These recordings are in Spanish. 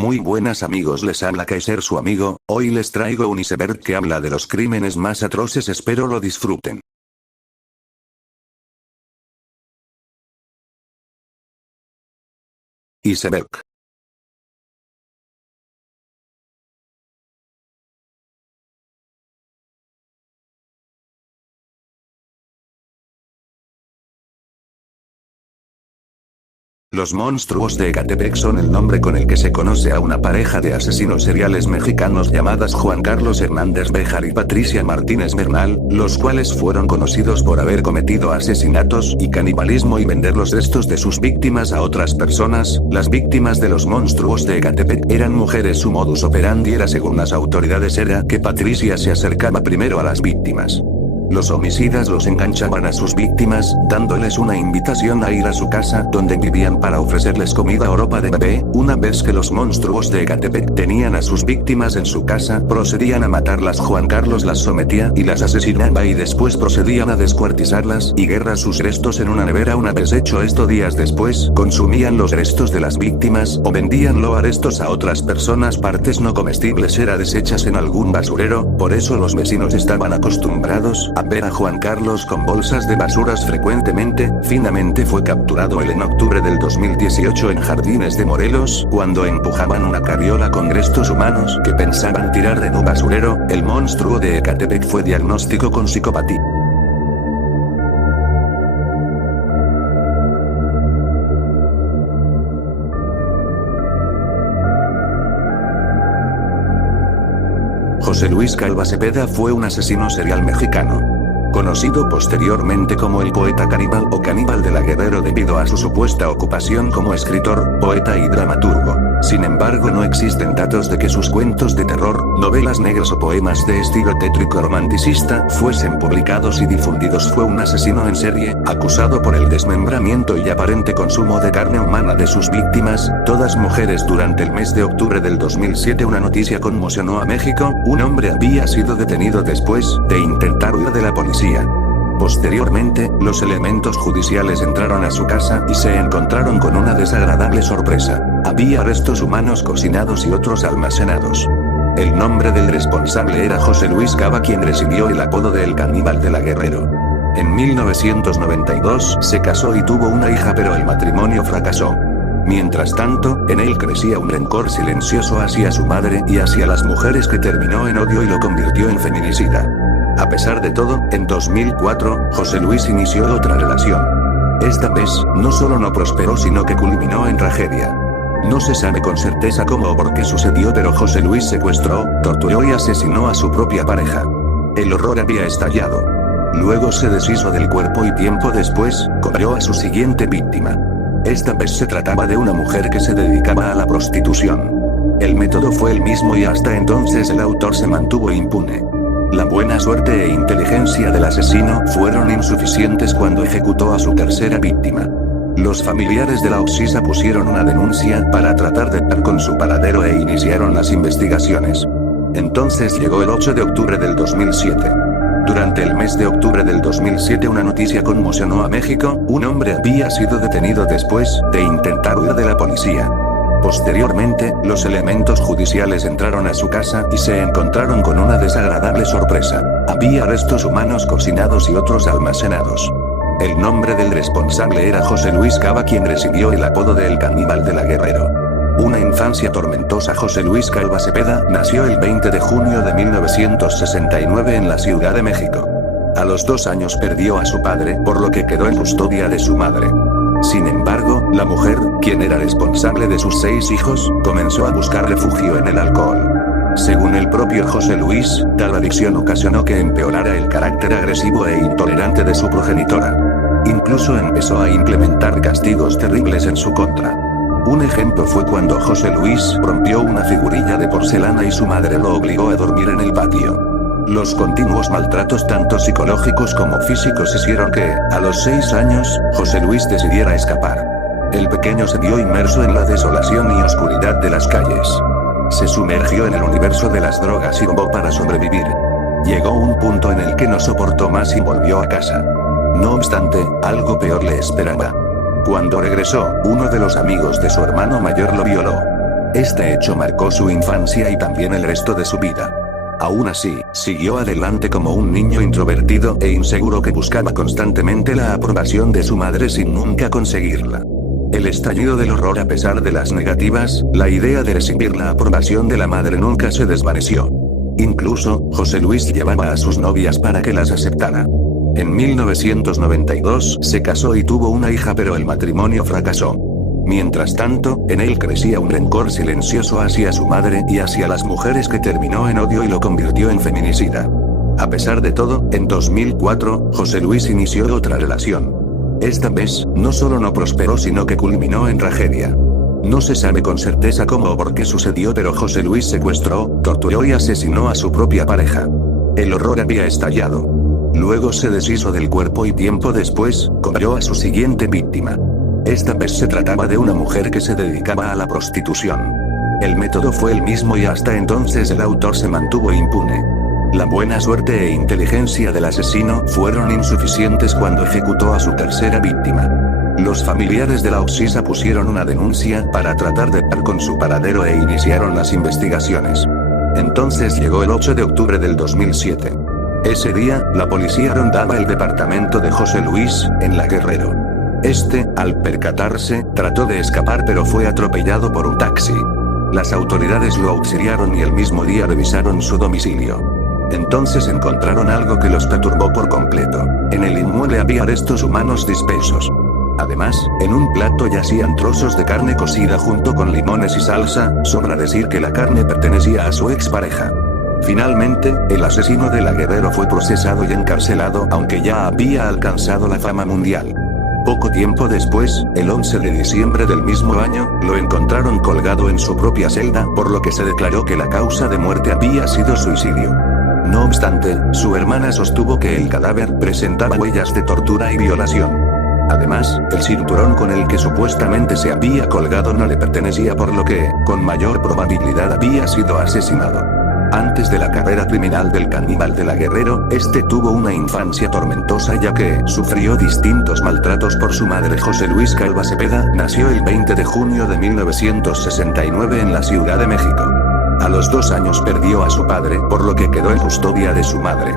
Muy buenas amigos, les habla Kaiser su amigo. Hoy les traigo un iceberg que habla de los crímenes más atroces, espero lo disfruten. Iceberg. Los monstruos de Ecatepec son el nombre con el que se conoce a una pareja de asesinos seriales mexicanos llamadas Juan Carlos Hernández Béjar y Patricia Martínez Bernal, los cuales fueron conocidos por haber cometido asesinatos y canibalismo y vender los restos de sus víctimas a otras personas. Las víctimas de los monstruos de Ecatepec eran mujeres. Su modus operandi era, según las autoridades, era que Patricia se acercaba primero a las víctimas. Los homicidas los enganchaban a sus víctimas, dándoles una invitación a ir a su casa, donde vivían, para ofrecerles comida o ropa de bebé. Una vez que los monstruos de Ecatepec tenían a sus víctimas en su casa, procedían a matarlas. Juan Carlos las sometía y las asesinaba, y después procedían a descuartizarlas y guardar sus restos en una nevera. Una vez hecho esto, días después, consumían los restos de las víctimas o vendían los restos a otras personas. Partes no comestibles eran desechas en algún basurero, por eso los vecinos estaban acostumbrados a ver a Juan Carlos con bolsas de basuras frecuentemente. Finalmente fue capturado en octubre del 2018 en Jardines de Morelos, cuando empujaban una carriola con restos humanos que pensaban tirar en un basurero. El monstruo de Ecatepec fue diagnosticado con psicopatía. José Luis Calva Cepeda fue un asesino serial mexicano, conocido posteriormente como el poeta caníbal o caníbal de la Guerrero debido a su supuesta ocupación como escritor, poeta y dramaturgo. Sin embargo, no existen datos de que sus cuentos de terror, novelas negras o poemas de estilo tétrico romanticista fuesen publicados y difundidos. Fue un asesino en serie, acusado por el desmembramiento y aparente consumo de carne humana de sus víctimas, todas mujeres. Durante el mes de octubre del 2007 una noticia conmocionó a México: un hombre había sido detenido después de intentar huir de la policía. Posteriormente, los elementos judiciales entraron a su casa y se encontraron con una desagradable sorpresa. Había restos humanos cocinados y otros almacenados. El nombre del responsable era José Luis Cava, quien recibió el apodo de El Caníbal de la Guerrero. En 1992 se casó y tuvo una hija, pero el matrimonio fracasó. Mientras tanto, en él crecía un rencor silencioso hacia su madre y hacia las mujeres que terminó en odio y lo convirtió en feminicida. A pesar de todo, en 2004, José Luis inició otra relación. Esta vez, no solo no prosperó, sino que culminó en tragedia. No se sabe con certeza cómo o por qué sucedió, pero José Luis secuestró, torturó y asesinó a su propia pareja. El horror había estallado. Luego se deshizo del cuerpo y tiempo después, comió a su siguiente víctima. Esta vez se trataba de una mujer que se dedicaba a la prostitución. El método fue el mismo y hasta entonces el autor se mantuvo impune. La buena suerte e inteligencia del asesino fueron insuficientes cuando ejecutó a su tercera víctima. Los familiares de la oxisa pusieron una denuncia para tratar de dar con su paradero e iniciaron las investigaciones. Entonces llegó el 8 de octubre del 2007. Durante el mes de octubre del 2007 una noticia conmocionó a México: un hombre había sido detenido después de intentar huir de la policía. Posteriormente, los elementos judiciales entraron a su casa y se encontraron con una desagradable sorpresa. Había restos humanos cocinados y otros almacenados. El nombre del responsable era José Luis Cava, quien recibió el apodo de El Caníbal de la Guerrero. Una infancia tormentosa. José Luis Calva Cepeda nació el 20 de junio de 1969 en la Ciudad de México. A los 2 años perdió a su padre, por lo que quedó en custodia de su madre. Sin embargo, la mujer, quien era responsable de sus 6 hijos, comenzó a buscar refugio en el alcohol. Según el propio José Luis, tal adicción ocasionó que empeorara el carácter agresivo e intolerante de su progenitora. Incluso empezó a implementar castigos terribles en su contra. Un ejemplo fue cuando José Luis rompió una figurilla de porcelana y su madre lo obligó a dormir en el patio. Los continuos maltratos, tanto psicológicos como físicos, hicieron que, a los 6 años, José Luis decidiera escapar. El pequeño se vio inmerso en la desolación y oscuridad de las calles. Se sumergió en el universo de las drogas y robó para sobrevivir. Llegó un punto en el que no soportó más y volvió a casa. No obstante, algo peor le esperaba. Cuando regresó, uno de los amigos de su hermano mayor lo violó. Este hecho marcó su infancia y también el resto de su vida. Aún así, siguió adelante como un niño introvertido e inseguro que buscaba constantemente la aprobación de su madre sin nunca conseguirla. El estallido del horror a pesar de las negativas, la idea de recibir la aprobación de la madre nunca se desvaneció. Incluso, José Luis llevaba a sus novias para que las aceptara. En 1992 se casó y tuvo una hija, pero el matrimonio fracasó. Mientras tanto, en él crecía un rencor silencioso hacia su madre y hacia las mujeres que terminó en odio y lo convirtió en feminicida. A pesar de todo, en 2004, José Luis inició otra relación. Esta vez, no solo no prosperó sino que culminó en tragedia. No se sabe con certeza cómo o por qué sucedió, pero José Luis secuestró, torturó y asesinó a su propia pareja. El horror había estallado. Luego se deshizo del cuerpo y tiempo después, cobró a su siguiente víctima. Esta vez se trataba de una mujer que se dedicaba a la prostitución. El método fue el mismo y hasta entonces el autor se mantuvo impune. La buena suerte e inteligencia del asesino fueron insuficientes cuando ejecutó a su tercera víctima. Los familiares de la oxisa pusieron una denuncia para tratar de dar con su paradero e iniciaron las investigaciones. Entonces llegó el 8 de octubre del 2007. Ese día, la policía rondaba el departamento de José Luis, en La Guerrero. Este, al percatarse, trató de escapar pero fue atropellado por un taxi. Las autoridades lo auxiliaron y el mismo día revisaron su domicilio. Entonces encontraron algo que los perturbó por completo. En el inmueble había restos humanos dispersos. Además, en un plato yacían trozos de carne cocida junto con limones y salsa, sobra decir que la carne pertenecía a su expareja. Finalmente, el asesino de La Guerrero fue procesado y encarcelado aunque ya había alcanzado la fama mundial. Poco tiempo después, el 11 de diciembre del mismo año, lo encontraron colgado en su propia celda, por lo que se declaró que la causa de muerte había sido suicidio. No obstante, su hermana sostuvo que el cadáver presentaba huellas de tortura y violación. Además, el cinturón con el que supuestamente se había colgado no le pertenecía, por lo que, con mayor probabilidad, había sido asesinado. Antes de la carrera criminal del caníbal de La Guerrero, este tuvo una infancia tormentosa ya que sufrió distintos maltratos por su madre. José Luis Calva Cepeda nació el 20 de junio de 1969 en la Ciudad de México. A los 2 años perdió a su padre, por lo que quedó en custodia de su madre.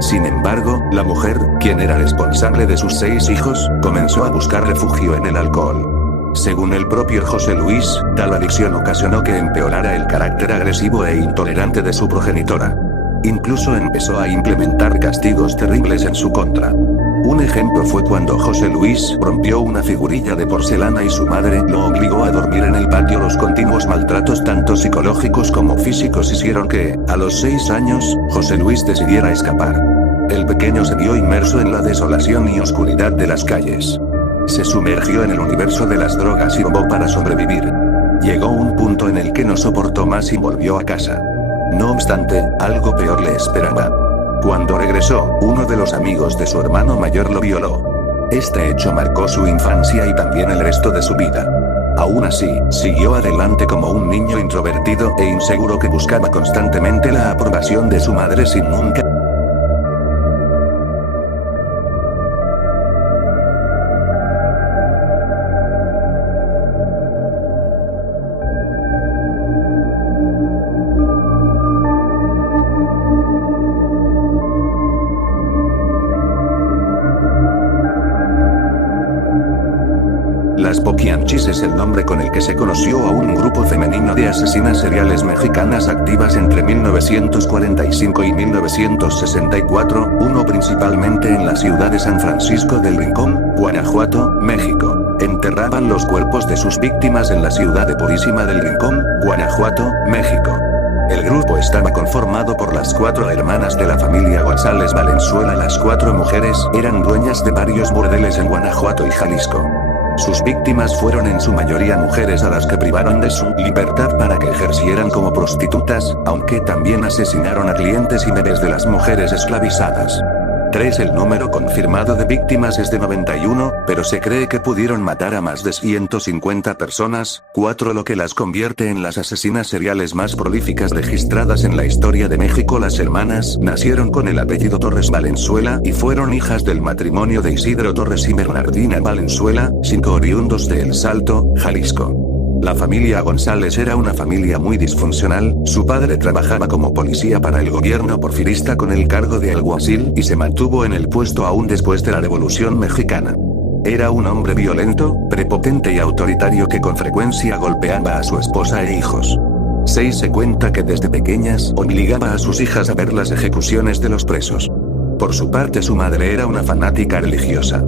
Sin embargo, la mujer, quien era responsable de sus 6 hijos, comenzó a buscar refugio en el alcohol. Según el propio José Luis, tal adicción ocasionó que empeorara el carácter agresivo e intolerante de su progenitora. Incluso empezó a implementar castigos terribles en su contra. Un ejemplo fue cuando José Luis rompió una figurilla de porcelana y su madre lo obligó a dormir en el patio. Los continuos maltratos tanto psicológicos como físicos hicieron que, a los 6 años, José Luis decidiera escapar. El pequeño se vio inmerso en la desolación y oscuridad de las calles. Se sumergió en el universo de las drogas y robó para sobrevivir. Llegó un punto en el que no soportó más y volvió a casa. No obstante, algo peor le esperaba. Cuando regresó, uno de los amigos de su hermano mayor lo violó. Este hecho marcó su infancia y también el resto de su vida. Aún así, siguió adelante como un niño introvertido e inseguro que buscaba constantemente la aprobación de su madre sin nunca Las Poquianchis es el nombre con el que se conoció a un grupo femenino de asesinas seriales mexicanas activas entre 1945 y 1964, uno principalmente en la ciudad de San Francisco del Rincón, Guanajuato, México. Enterraban los cuerpos de sus víctimas en la ciudad de Purísima del Rincón, Guanajuato, México. El grupo estaba conformado por las 4 hermanas de la familia González Valenzuela. Las 4 mujeres eran dueñas de varios burdeles en Guanajuato y Jalisco. Sus víctimas fueron en su mayoría mujeres a las que privaron de su libertad para que ejercieran como prostitutas, aunque también asesinaron a clientes y bebés de las mujeres esclavizadas. 3. El número confirmado de víctimas es de 91, pero se cree que pudieron matar a más de 150 personas. 4. Lo que las convierte en las asesinas seriales más prolíficas registradas en la historia de México. Las hermanas nacieron con el apellido Torres Valenzuela y fueron hijas del matrimonio de Isidro Torres y Bernardina Valenzuela, 5 oriundos de El Salto, Jalisco. La familia González era una familia muy disfuncional, su padre trabajaba como policía para el gobierno porfirista con el cargo de alguacil y se mantuvo en el puesto aún después de la Revolución Mexicana. Era un hombre violento, prepotente y autoritario que con frecuencia golpeaba a su esposa e hijos. Se cuenta que desde pequeñas obligaba a sus hijas a ver las ejecuciones de los presos. Por su parte, su madre era una fanática religiosa.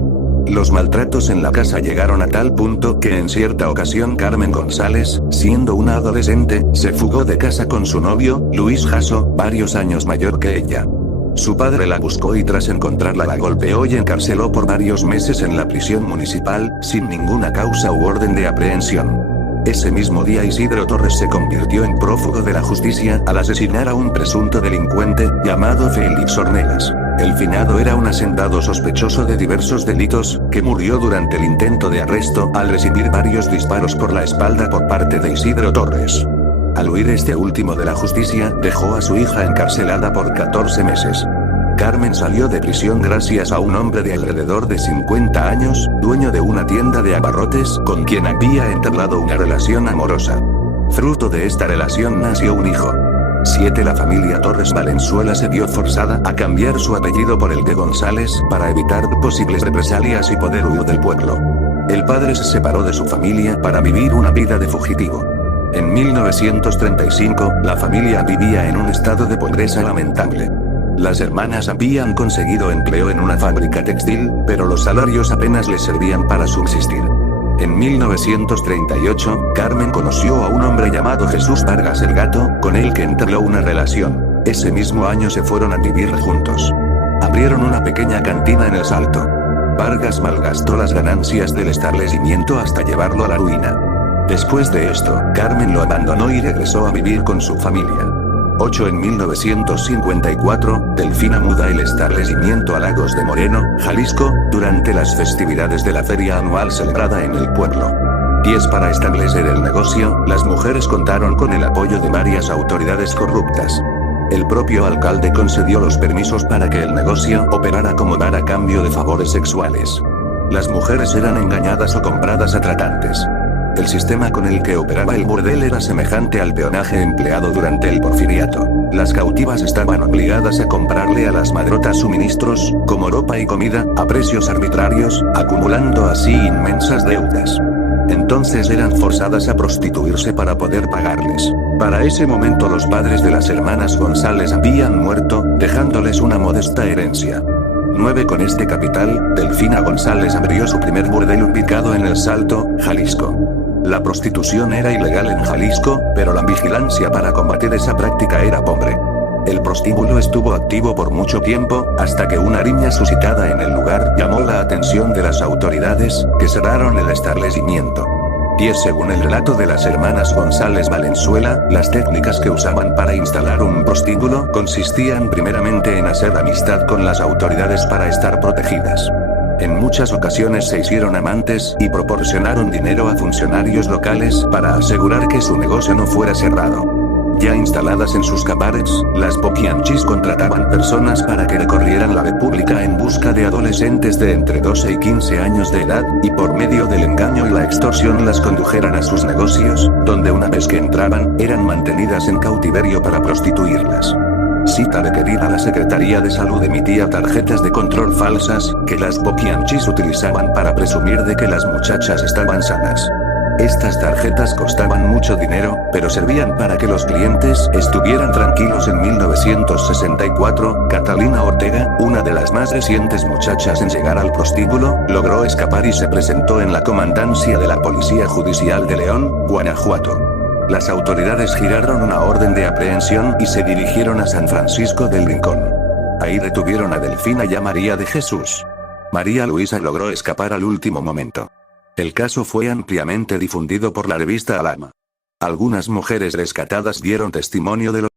Los maltratos en la casa llegaron a tal punto que en cierta ocasión Carmen González, siendo una adolescente, se fugó de casa con su novio, Luis Jasso, varios años mayor que ella. Su padre la buscó y tras encontrarla la golpeó y encarceló por varios meses en la prisión municipal, sin ninguna causa u orden de aprehensión. Ese mismo día Isidro Torres se convirtió en prófugo de la justicia al asesinar a un presunto delincuente, llamado Félix Ornelas. El finado era un hacendado sospechoso de diversos delitos, que murió durante el intento de arresto al recibir varios disparos por la espalda por parte de Isidro Torres. Al huir este último de la justicia, dejó a su hija encarcelada por 14 meses. Carmen salió de prisión gracias a un hombre de alrededor de 50 años, dueño de una tienda de abarrotes, con quien había entablado una relación amorosa. Fruto de esta relación nació un hijo. La familia Torres Valenzuela se vio forzada a cambiar su apellido por el de González para evitar posibles represalias y poder huir del pueblo. El padre se separó de su familia para vivir una vida de fugitivo. En 1935, la familia vivía en un estado de pobreza lamentable. Las hermanas habían conseguido empleo en una fábrica textil, pero los salarios apenas les servían para subsistir. En 1938, Carmen conoció a un hombre llamado Jesús Vargas el Gato, con el que entabló una relación. Ese mismo año se fueron a vivir juntos. Abrieron una pequeña cantina en El Salto. Vargas malgastó las ganancias del establecimiento hasta llevarlo a la ruina. Después de esto, Carmen lo abandonó y regresó a vivir con su familia. En 1954, Delfina muda el establecimiento a Lagos de Moreno, Jalisco, durante las festividades de la feria anual celebrada en el pueblo. Para establecer el negocio, las mujeres contaron con el apoyo de varias autoridades corruptas. El propio alcalde concedió los permisos para que el negocio operara como bar a cambio de favores sexuales. Las mujeres eran engañadas o compradas a tratantes. El sistema con el que operaba el burdel era semejante al peonaje empleado durante el porfiriato. Las cautivas estaban obligadas a comprarle a las madrotas suministros, como ropa y comida, a precios arbitrarios, acumulando así inmensas deudas. Entonces eran forzadas a prostituirse para poder pagarles. Para ese momento los padres de las hermanas González habían muerto, dejándoles una modesta herencia. Con este capital, Delfina González abrió su primer burdel ubicado en El Salto, Jalisco. La prostitución era ilegal en Jalisco, pero la vigilancia para combatir esa práctica era pobre. El prostíbulo estuvo activo por mucho tiempo, hasta que una riña suscitada en el lugar llamó la atención de las autoridades, que cerraron el establecimiento. Según el relato de las hermanas González Valenzuela, las técnicas que usaban para instalar un prostíbulo consistían primeramente en hacer amistad con las autoridades para estar protegidas. En muchas ocasiones se hicieron amantes y proporcionaron dinero a funcionarios locales para asegurar que su negocio no fuera cerrado. Ya instaladas en sus cabarets, las poquianchis contrataban personas para que recorrieran la república en busca de adolescentes de entre 12 y 15 años de edad, y por medio del engaño y la extorsión las condujeran a sus negocios, donde una vez que entraban, eran mantenidas en cautiverio para prostituirlas. Requerida la Secretaría de Salud emitía tarjetas de control falsas, que las poquianchis utilizaban para presumir de que las muchachas estaban sanas. Estas tarjetas costaban mucho dinero, pero servían para que los clientes estuvieran tranquilos. En 1964, Catalina Ortega, una de las más recientes muchachas en llegar al prostíbulo, logró escapar y se presentó en la comandancia de la Policía Judicial de León, Guanajuato. Las autoridades giraron una orden de aprehensión y se dirigieron a San Francisco del Rincón. Ahí detuvieron a Delfina y a María de Jesús. María Luisa logró escapar al último momento. El caso fue ampliamente difundido por la revista Alama. Algunas mujeres rescatadas dieron testimonio de lo